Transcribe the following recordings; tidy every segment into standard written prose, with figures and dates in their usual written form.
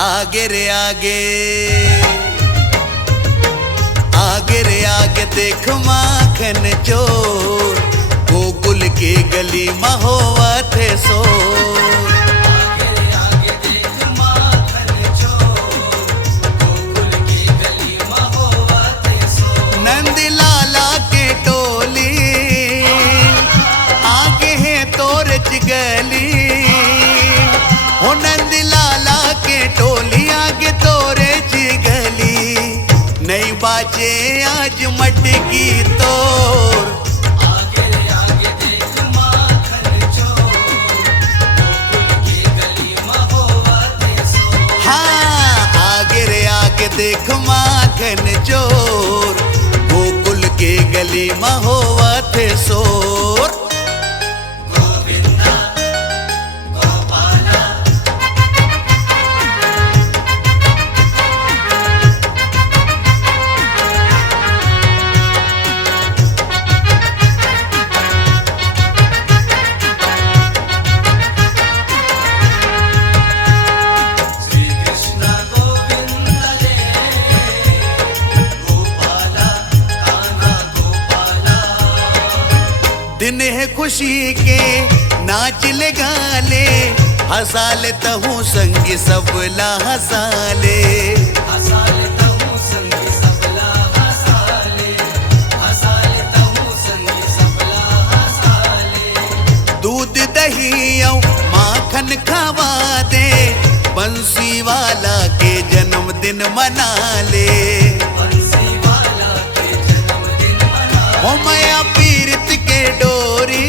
आगे रे आगे, आगे रे आगे देख माखन चोर, गोकुल के गली महोवा थे सो। आगे रे आगे देख माखन चोर, गोकुल के गली महोवा थे सो। नंद लाला के टोली, आगे है तोर गली, हो नंद लाला के टोली आगे तोरे गली। नहीं बाजे आज मटकी तोर, आगे रे आगे देख माखन चोर, गोकुल के गली महोवा थे सो। हाँ आगे रे आगे देख माखन चोर, गोकुल के गली महोवा थे सोर। गोविंदा गोपाला, श्री कृष्ण गोविंद रे, गोपाला कान्हा गोपाला। दिन है खुशी के नाच ले गाले, हंसा ले तहूँ संगी सबला हंसा ले। हसाले तहु संगी सबला हसाले, हसाले तहु संगी सबला हसाले। दूध दही औ माखन खावा दे, बंसी वाला के जन्मदिन मना ले। बंसी वाला के जन्मदिन मना, हो माया पीरत के डोरी,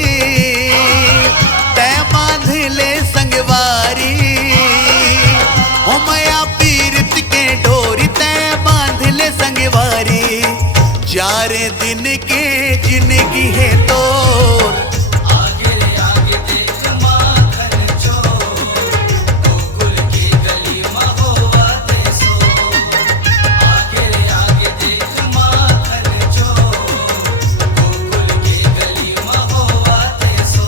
तय बांध ले संगवारी। हो माया पीरत के डोरी, तय बांध ले संगवारी। 4 दिन के जिंदगी है तोर, आगे रे आगे देख माखन चोर, गोकुल की गली महोवा थे सो। आगे रे आगे देख माखन चोर, गोकुल की गली महोवा थे सो।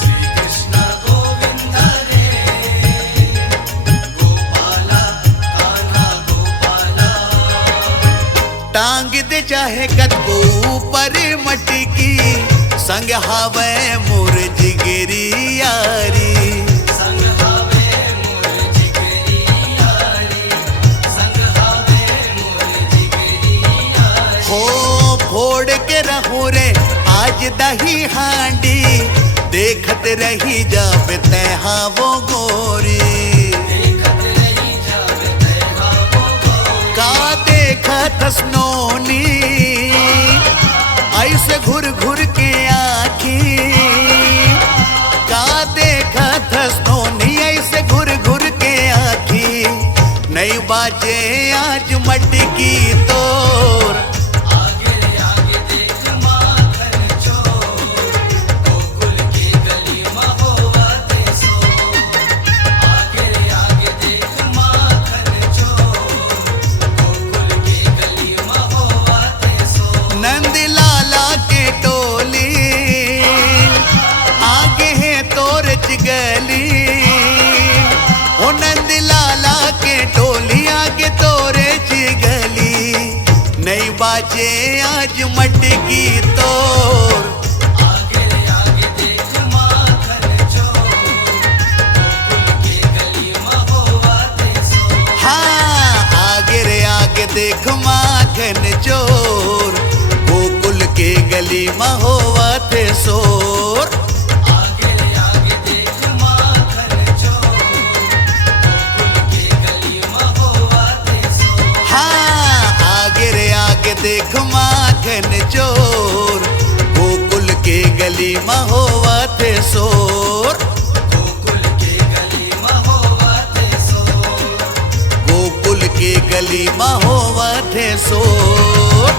श्री कृष्ण गोविंद रे, गोपाला कान्हा गोपाला। टांग दे चाहे कदबो ऊपर मटकी, संग हावे मोर जिगरी यारी। संग हावे मोर जिगरी यारी, संग हावे मोर जिगरी यारी। हो फोड़ के रहो रे आज दही हांडी, देखत रही जाबे तैहा वो गोरी। देखत रही जावे तैहा वो गोरी। का देखत स्नोनी, ऐसे घुर घुर के आखी। का देखत स्नोनी, ऐसे घुर घुर के आखी। नहीं बाजे आज मटकी तोर, आगे रे आगे देख माखन चोर, गोकुल की गली महोवा थे सो। आगे रे आगे देख माखन चोर, गोकुल की गली महोवा थे सो। नंद लाला के टोली, आगे है तोर गली। हो नंद लाला के टोली, आगे तोरे बाजे आज मटकी तोर। आगे रे आगे देख माखन चोर, गोकुल के गली महोवते शोर। हाँ आगे रे आगे देख माखन चोर, गोकुल के गली महोवते शोर। आगे रे आगे देख माखन चोर, गोकुल के गली महोवते शोर। हाँ आगे रे आगे देख माखन चोर, गोकुल के गली महोवते शोर। गोकुल के गली महोवते शोर। गोकुल के गली महोवते शोर।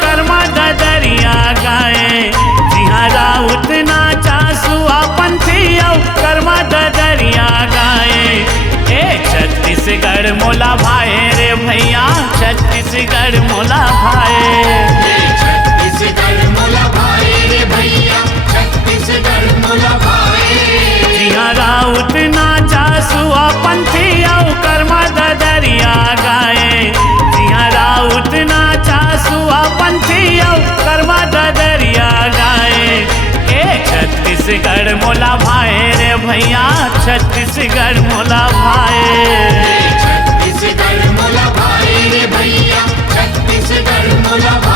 कर्मा ददरिया गाए। जी हाँ राउत नाचा सुआ पंथी कर्मा ददरिया गाए। ए छत्तीसगढ़ मोला भाई रे भैया, छत्तीसगढ़ मोला भाई। छत्तीसगढ़ मोला भाई रे भैया, छत्तीसगढ़ मोला भाई। जी हाँ राउत नाचा सुआ पंथी कर्मा ददरिया गाए। जी हाँ राउत नाचा सुआ पंथी कर्मा ददरिया गाए। ए छत्तीसगढ़ मोला भाई रे भैया, छत्तीसगढ़ मोला भाई। छत्तीसगढ़ मोला भाई रे भैया, छत्तीसगढ़ मोला भाई।